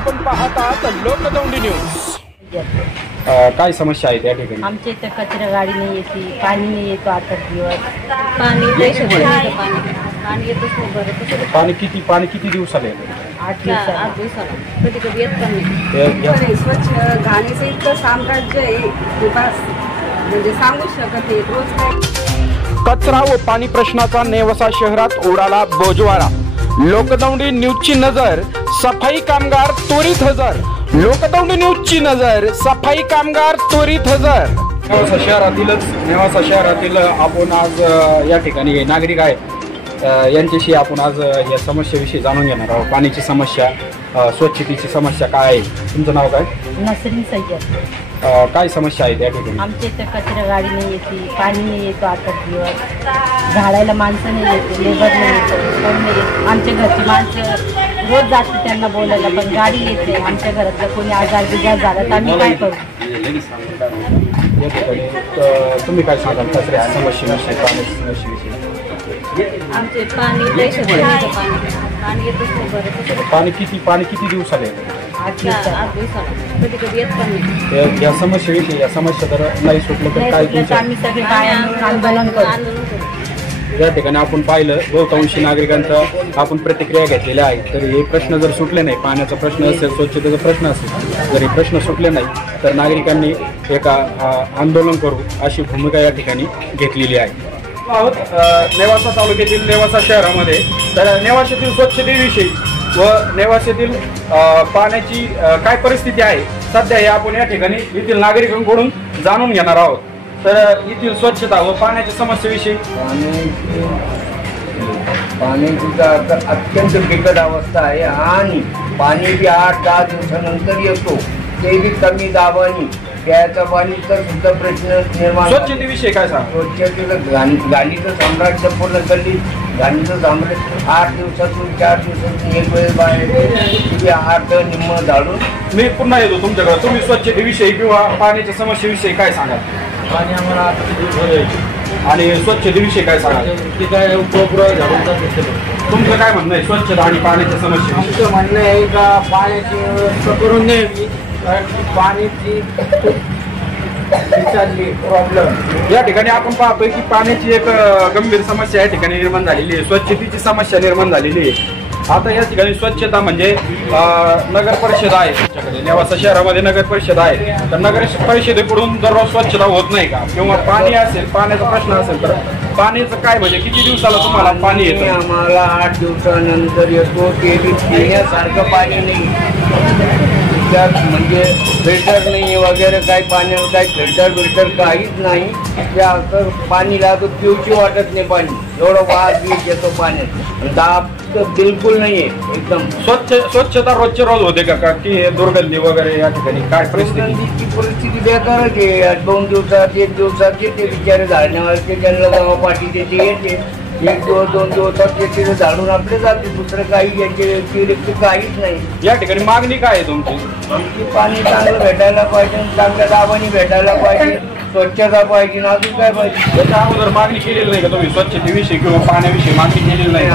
आपण पाहत आहात लोकदौंडी न्यूज। काय समस्या आहे त्या ठिकाणी? आमच्या इथे कचरा गाडी नाही येते, पाणी नाही येतो 8 दिवस। पाणी पाणी येतच नाही बरं। पाणी किती दिवसाला येतं? 8 दिवसाला कधी कधी येत पण नाही। स्वच्छ घाणीचं इतकं साम्राज्य आहे म्हणजे सांगू शकत नाही। रोज काय कचरा व पाणी प्रश्नाचा नेवासा शहरात उडाला बोजवारा। लोकदौंडी न्यूजची नजर, सफाई कामगार त्वरित हजर। लोकदौंडी न्यूजची नजर, सफाई कामगार त्वरित हजर। नेवासा शहरातील आपण आज या ठिकाणी नागरिक आहेत, यांच्याशी आपण आज या समस्येविषयी जाणून घेणार आहोत। पाण्याची समस्या, स्वच्छतेची समस्या काय आहे? तुमचं नाव काय? नसरीन सय्यद। काय समस्या आहे त्या ठिकाणी? आमच्या इथे कचरा गाडी नाही येते, पाणी नाही येतो 8 दिवस। झाडायला माणसं नाही येते, लेबर नाही येतो, कोण नाही येत। आमच्या घरची माणसं रोज जाते त्यांना बोलायला, पण गाडी येते। आमच्या घरातलं कोणी आजार बिजार झाला तर आम्ही काय करू? या ठिकाणी तुम्ही काय सांगाल कचऱ्याच्या समस्येविषयी, पाण्याच्या समस्येविषयी? आमचे पाणी पाणी येतच नाही बरं। पाणी किती दिवसाला येतं? 8 दिवसाला कधी कधी येत पण नाही। या समस्येविषयी, या समस्या जर नाही सुटलं तर काय तुमचं? आम्ही सगळे बाया मिळून आंदोलन करू। या ठिकाणी आपण पाहिलं बहुतांशी नागरिकांचा आपण प्रतिक्रिया घेतलेल्या आहेत। तर हे प्रश्न जर सुटले नाही, पाण्याचा प्रश्न असेल, स्वच्छतेचा प्रश्न असेल, जर हे प्रश्न सुटले नाही तर नागरिकांनी एका आंदोलन करू अशी भूमिका या ठिकाणी घेतलेली आहे। आहोत नेवासा तालुक्यातील नेवासा शहरामध्ये। तर नेवाशातील स्वच्छतेविषयी व नेवाशातील पाण्याची काय परिस्थिती आहे सध्या हे आपण या ठिकाणी येथील नागरिकांकडून जाणून घेणार आहोत। तर येथील स्वच्छता व पाण्याच्या समस्येविषयी पाण्याची तर अत्यंत बिकट अवस्था आहे आणि पाणी बी 8-10 दिवसानंतर येतो, ते बी कमी दाबाने। प्यायचं पाणी तर सुद्धा प्रश्न निर्माण। स्वच्छतेविषयी काय सांग? स्वच्छतेचं घाणीचं साम्राज्य पूर्ण गल्ली, घाणीचं साम्राज्य 8 दिवसातून 4 दिवसातून एक वेळ बाहेर 8 निम्म झाडून। मी पुन्हा येतो तुमच्याकडे। तुम्ही स्वच्छतेविषयी किंवा पाण्याच्या समस्येविषयी काय सांगाल? पाणी आम्हाला 8 दिवस झाले आणि स्वच्छतेविषयी काय सांगाल? ते काय उपपुरा झाडून जाते। तुमचं काय म्हणणं आहे स्वच्छता आणि पाण्याच्या समस्येविषयी? आमचं म्हणणं आहे का पाण्याची व्यवस्था करून द्यावी, कारण की पाण्याची चालली प्रॉब्लेम। या ठिकाणी आपण पाहतोय की पाण्याची एक गंभीर समस्या या ठिकाणी निर्माण झालेली आहे, स्वच्छतेची समस्या निर्माण झालेली आहे। आता या ठिकाणी स्वच्छता म्हणजे नगर परिषद आहे तुमच्याकडे, नेवासा शहरामध्ये नगर परिषद आहे। तर नगर परिषदेकडून दररोज स्वच्छता होत नाही का? किंवा पाणी असेल, पाण्याचा प्रश्न असेल तर पाण्याचं काय म्हणजे किती दिवसाला तुम्हाला पाणी येतं? आम्हाला 8 दिवसानंतर येतो, ते बी पिण्यासारखं पाणी नाही। त्यात म्हणजे फिल्टर नाही वगैरे काही पाण्याला, काही फिल्टर काहीच नाही। त्या पाणी लागत पिऊची वाटत नाही पाणी, एवढं वास बीज येतो पाण्यात, दाब तर बिलकुल नाहीये एकदम। स्वच्छता रोजच्या रोज होते का की दुर्गंधी वगैरे या ठिकाणी काय परिस्थिती? परिस्थिती बेकारच आहे। 2 दिवसात 1 दिवसात येते बिचारे झाडण्यावरचे, त्यांना गावा पाठी त्याचे येते 1 दिवस 2 दिवसात येते झाडून आपले जाते, दुसरं काही याचे व्यतिरिक्त काहीच नाही। या ठिकाणी मागणी काय आहे तुमची? आमची पाणी चांगलं भेटायला पाहिजे, चांगल्या दाबाने भेटायला पाहिजे, स्वच्छता पाहिजे, अजून काय पाहिजे? याच्या अगोदर मागणी केलेली नाही का तुम्ही स्वच्छतेविषयी किंवा पाण्याविषयी मागणी केलेली नाही?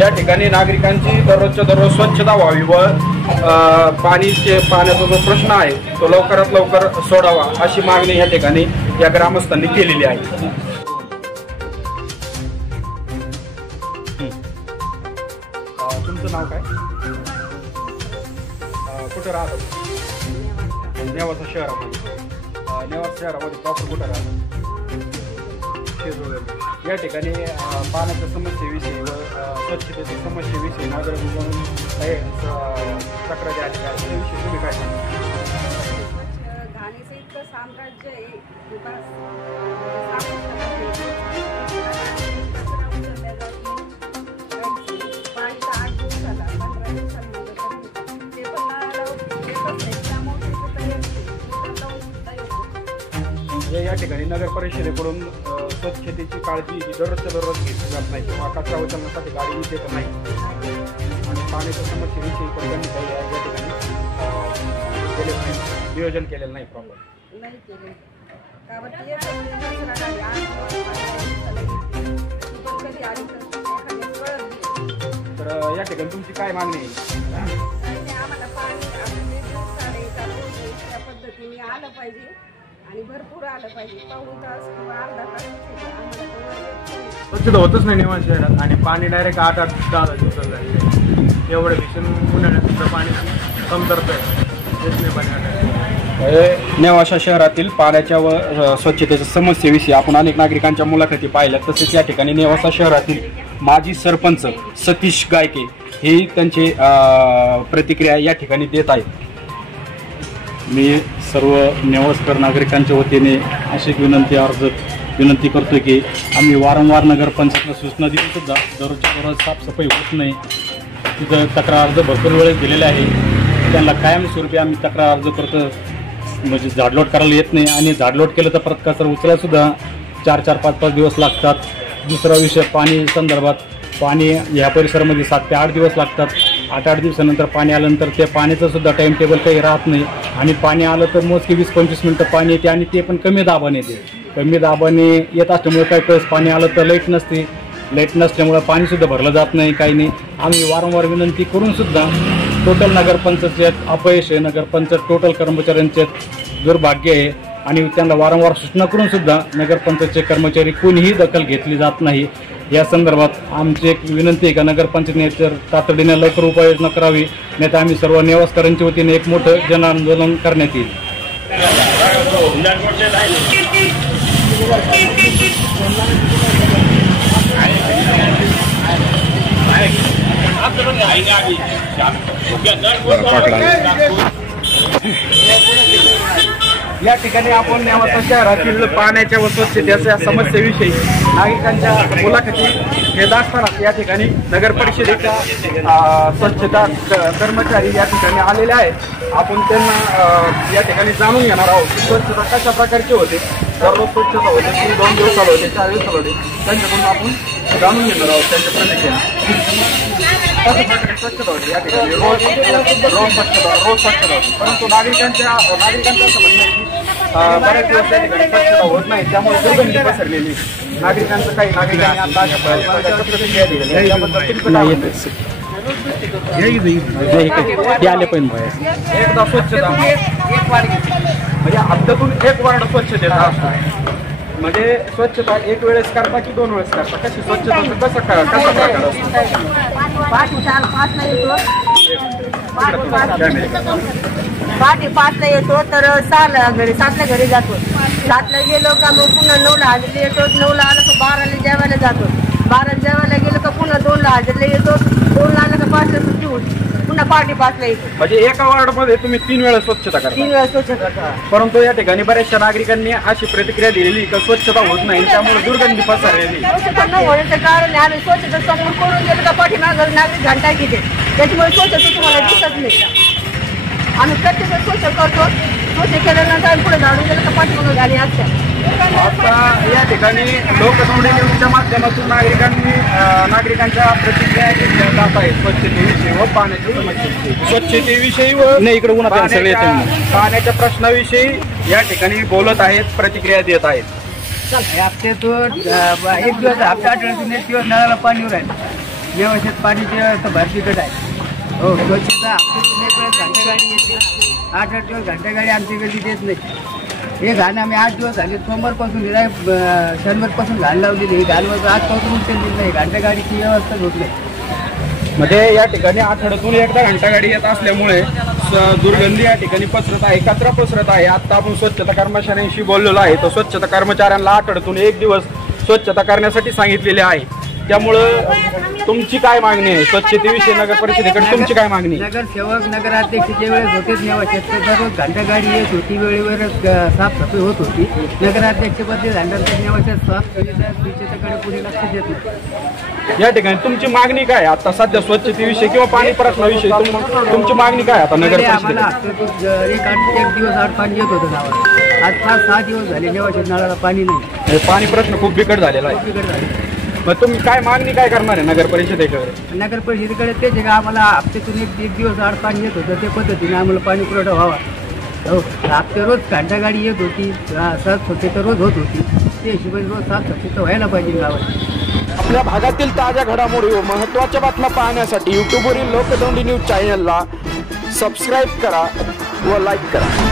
या ठिकाणी नागरिकांची दररोजच्या दररोज स्वच्छता व्हावी व पाण्याचा जो प्रश्न आहे तो लवकरात लवकर सोडावा अशी मागणी या ठिकाणी या ग्रामस्थांनी केलेली आहे। तुमचं नाव काय? कुठं राहतात? नेवासा शहरामध्ये। नेवासा शहरामध्ये प्रॉपर कुठं राहतात? या ठिकाणी पाण्याच्या समस्येविषयी व स्वच्छतेच्या समस्येविषयी नागरिक म्हणून काही तक्रारी आलेल्या आहेत, त्याविषयी तुम्ही काय सांगा? घाणीचं इतकं साम्राज्य आहे पाणी तर 8 दिवसाला 15 दिवसानंतर ते पण येतच नाही, त्यामुळे या ठिकाणी नगर परिषदेकडून स्वच्छतेची काळजी ही दररोजच्या दररोज घेतली जात नाही किंवा कचरा उचलण्यासाठी गाडी येत नाही आणि पाण्याच्या समस्येविषयी पण त्यांनी काही या ठिकाणी केलेलं नाही, नियोजन केलेलं नाही प्रॉपर नाही केले। तर या ठिकाणी तुमची काय मागणी आहे? आम्हाला पाणी त्या पद्धतीने आलं पाहिजे आणि भरपूर आलं पाहिजे. पाऊण तास किंवा अर्धा तास स्वच्छता होतच नाही नेवासा शहरात आणि पाणी डायरेक्ट 8-10 दिवसात झाले. एवढं भीषण उन्हाळ्यात सुद्धा पाणी कमतरता आहे. नेवासा शहरातील पाण्याच्या व स्वच्छतेच्या समस्येविषयी आपण अनेक नागरिकांच्या मुलाखती पाहिल्या. तसेच या ठिकाणी नेवासा शहरातील माजी सरपंच सतीश गायके हे त्यांची प्रतिक्रिया या ठिकाणी देत आहेत. मी सर्व नेवासकर नागरिकांच्या वतीने अशी विनंती करतो की आम्ही वारंवार नगरपंचायतला सूचना देऊन सुद्धा दररोजच्या दररोज साफसफाई होत नाही. तिथं तक्रार अर्ज भरपूर वेळेस दिलेले आहे. त्यांना कायमस्वरूपी आम्ही तक्रार अर्ज करतो, म्हणजे झाडलोट करायला येत नाही आणि झाडलोट केलं तर परत कचरा उचलायसुद्धा 4-4, 5-5 दिवस लागतात. दुसरा विषय पाणी संदर्भात, पाणी ह्या परिसरामध्ये 7 ते 8 दिवस लागतात. 8-8 दिवसानंतर पाणी आल्यानंतर ते पाण्याचं सुद्धा टाईम टेबल काही राहत नाही आणि पाणी आलं तर मोजके 20-25 मिनटं पाणी येते आणि ते पण कमी दाबाने येते. कमी दाबाने येत असल्यामुळे काही वेळेस पाणी आलं तर लाईट नसते. लाईट नसल्यामुळे पाणीसुद्धा भरलं जात नाही, काही नाही. आम्ही वारंवार विनंती करूनसुद्धा टोटल नगरपंचायत अपयश आहे. नगरपंचायत टोटल कर्मचाऱ्यांचे दुर्भाग्य आहे आणि त्यांना वारंवार सूचना करूनसुद्धा नगरपंचायतचे कर्मचारी कोणीही दखल घेतली जात नाही. या संदर्भात आमची एक विनंती आहे का नगरपंचायतने याच्यावर तातडीने लवकर उपाययोजना करावी, नाही तर आम्ही सर्व नेवासकरांच्या वतीने एक मोठं जन आंदोलन करण्यात येईल. या ठिकाणी आपण नेवासा शहरातील पाण्याच्या व स्वच्छतेच्या समस्येविषयी नागरिकांच्या मुलाखती घेत असताना या ठिकाणी नगर परिषदेच्या स्वच्छता कर्मचारी या ठिकाणी आलेले आहेत. आपण त्यांना या ठिकाणी जाणून घेणार आहोत की स्वच्छता कशा प्रकारची होते. दररोज स्वच्छता होते की 2 दिवसाला होते, 4 दिवसाला होते, त्यांच्याकडून आपण जाणून घेणार आहोत त्यांच्या प्रतिक्रिया. कशा प्रकारे स्वच्छता होते या ठिकाणी रोज स्वच्छता होती, परंतु नागरिकांचं असं म्हणणं आहे की बऱ्याच दिवस या ठिकाणी स्वच्छता होत नाही, त्यामुळे दुर्गंधी पसरलेली. नागरिकांचं काही नागरिकांनी आता अशा प्रतिक्रिया दिलेल्या आले पाहिजे. एकदा स्वच्छता म्हणजे हप्त्यातून 1 वार्ड स्वच्छतेचा असतो. म्हणजे स्वच्छता 1 वेळेस करता की 2 वेळेस करता, कशी स्वच्छता कसा प्रकार असतो? पहाटे 5ला येतो तर 7ला घरी जातो. 7ला गेलो का मग पुन्हा 9ला हजेरीला येतो. 9ला आलं का 12ला जेवायला जातो. 12ला जेवायला गेलो का पुन्हा 2ला हजेरीला येतो. 2ला आलं का 5ला सुट्टी होती, पुन्हा पहाटे 5ला येतो. म्हणजे एका वॉर्डमध्ये तुम्ही 3 वेळा स्वच्छता करता? 3 वेळा स्वच्छता करता. परंतु या ठिकाणी बऱ्याचशा नागरिकांनी अशी प्रतिक्रिया दिलेली की स्वच्छता होत नाही, त्यामुळे दुर्गंधी पसरलेली. स्वच्छता न होण्याचं कारण आम्ही स्वच्छता समोर करून गेलो का पाठीमागं नागरिक घंटा घेते, त्याच्यामुळे स्वच्छता तुम्हाला दिसत नाही. आम्ही प्रत्येक स्वच्छ करतो. स्वच्छ केल्यानंतर आम्ही पुढे झाडून गेलं का पाठीमागं गाडी असते. आता या ठिकाणी लोकसंवाद न्यूजच्या माध्यमातून नागरिकांच्या प्रतिक्रिया घेतल्या जात आहेत स्वच्छतेविषयी व पाण्याच्या समस्येविषयी. स्वच्छतेविषयी व पाण्याच्या प्रश्नाविषयी या ठिकाणी बोलत आहेत, प्रतिक्रिया देत आहेत. हप्त्यातून 1 दिवस हप्ता आठवड्यातून 1 दिवस नळाला पाणी राहील. व्यवस्थित पाणीची व्यवस्था भारतीकट आहे. हो, स्वच्छता हप्त्यातून 1 वेळेस घंटागाडी येते. 8-8 दिवस घंटागाडी आमच्याकडे देत नाही. हे घाण आम्ही 8 दिवस झाले, सोमवारपासून शनिवारपासून घाण लावलेली. ही घाण आजपासून उचललेली नाही. घंटागाडीची व्यवस्था होत नाही. म्हणजे या ठिकाणी आठवड्यातून एकदा घंटागाडी येत असल्यामुळे दुर्गंधी या ठिकाणी पसरत आहे, कचरा पसरत आहे. आता आपण स्वच्छता कर्मचाऱ्यांशी बोललेलो आहे, तर स्वच्छता कर्मचाऱ्यांना आठवड्यातून 1 दिवस स्वच्छता करण्यासाठी सांगितलेले आहे. त्यामुळं तुमची काय मागणी आहे स्वच्छतेविषयी नगर परिषदेकडे? तुमची काय मागणी? नगरसेवक नगराध्यक्षच्या वेळेस होतेच नेवाशात, दररोज घंटागाडी येत होती, वेळेवर साफसफाई होत होती. नगराध्यक्षपदी झाल्यानंतर नेवाशात स्वच्छतेकडे पुढे लक्ष देत नाही. या ठिकाणी तुमची मागणी काय आता सध्या स्वच्छतेविषयी किंवा पाणी प्रश्नाविषयी तुमची मागणी काय आता नगर आम्हाला? 1 दिवस 8 पाणी येत होतं गावात. आज 5-6 दिवस झाले नेवाशात नळाला पाणी नाही. पाणी प्रश्न खूप बिकट झालेला आहे. बिकट झाले. मग तुम्ही काय मागणी काय करणार आहे नगर परिषदेकडे? नगर परिषदेकडे तेच आहे का आम्हाला हप्त्यातून 1 दिवस 8 पाणी येत होतं, त्या पद्धतीने आम्हाला पाणी पुरवठा व्हावा. हो, हप्ते रोज घंटागाडी येत होती, साफसफाई तर रोज होत होती. ते हिशोबाने रोज साफसफाई तर व्हायला पाहिजे गावात. आपल्या भागातील ताज्या घडामोडी व महत्त्वाच्या बातम्या पाहण्यासाठी यूट्यूबवरील लोकदोंडी न्यूज चॅनलला सबस्क्राईब करा व लाईक करा.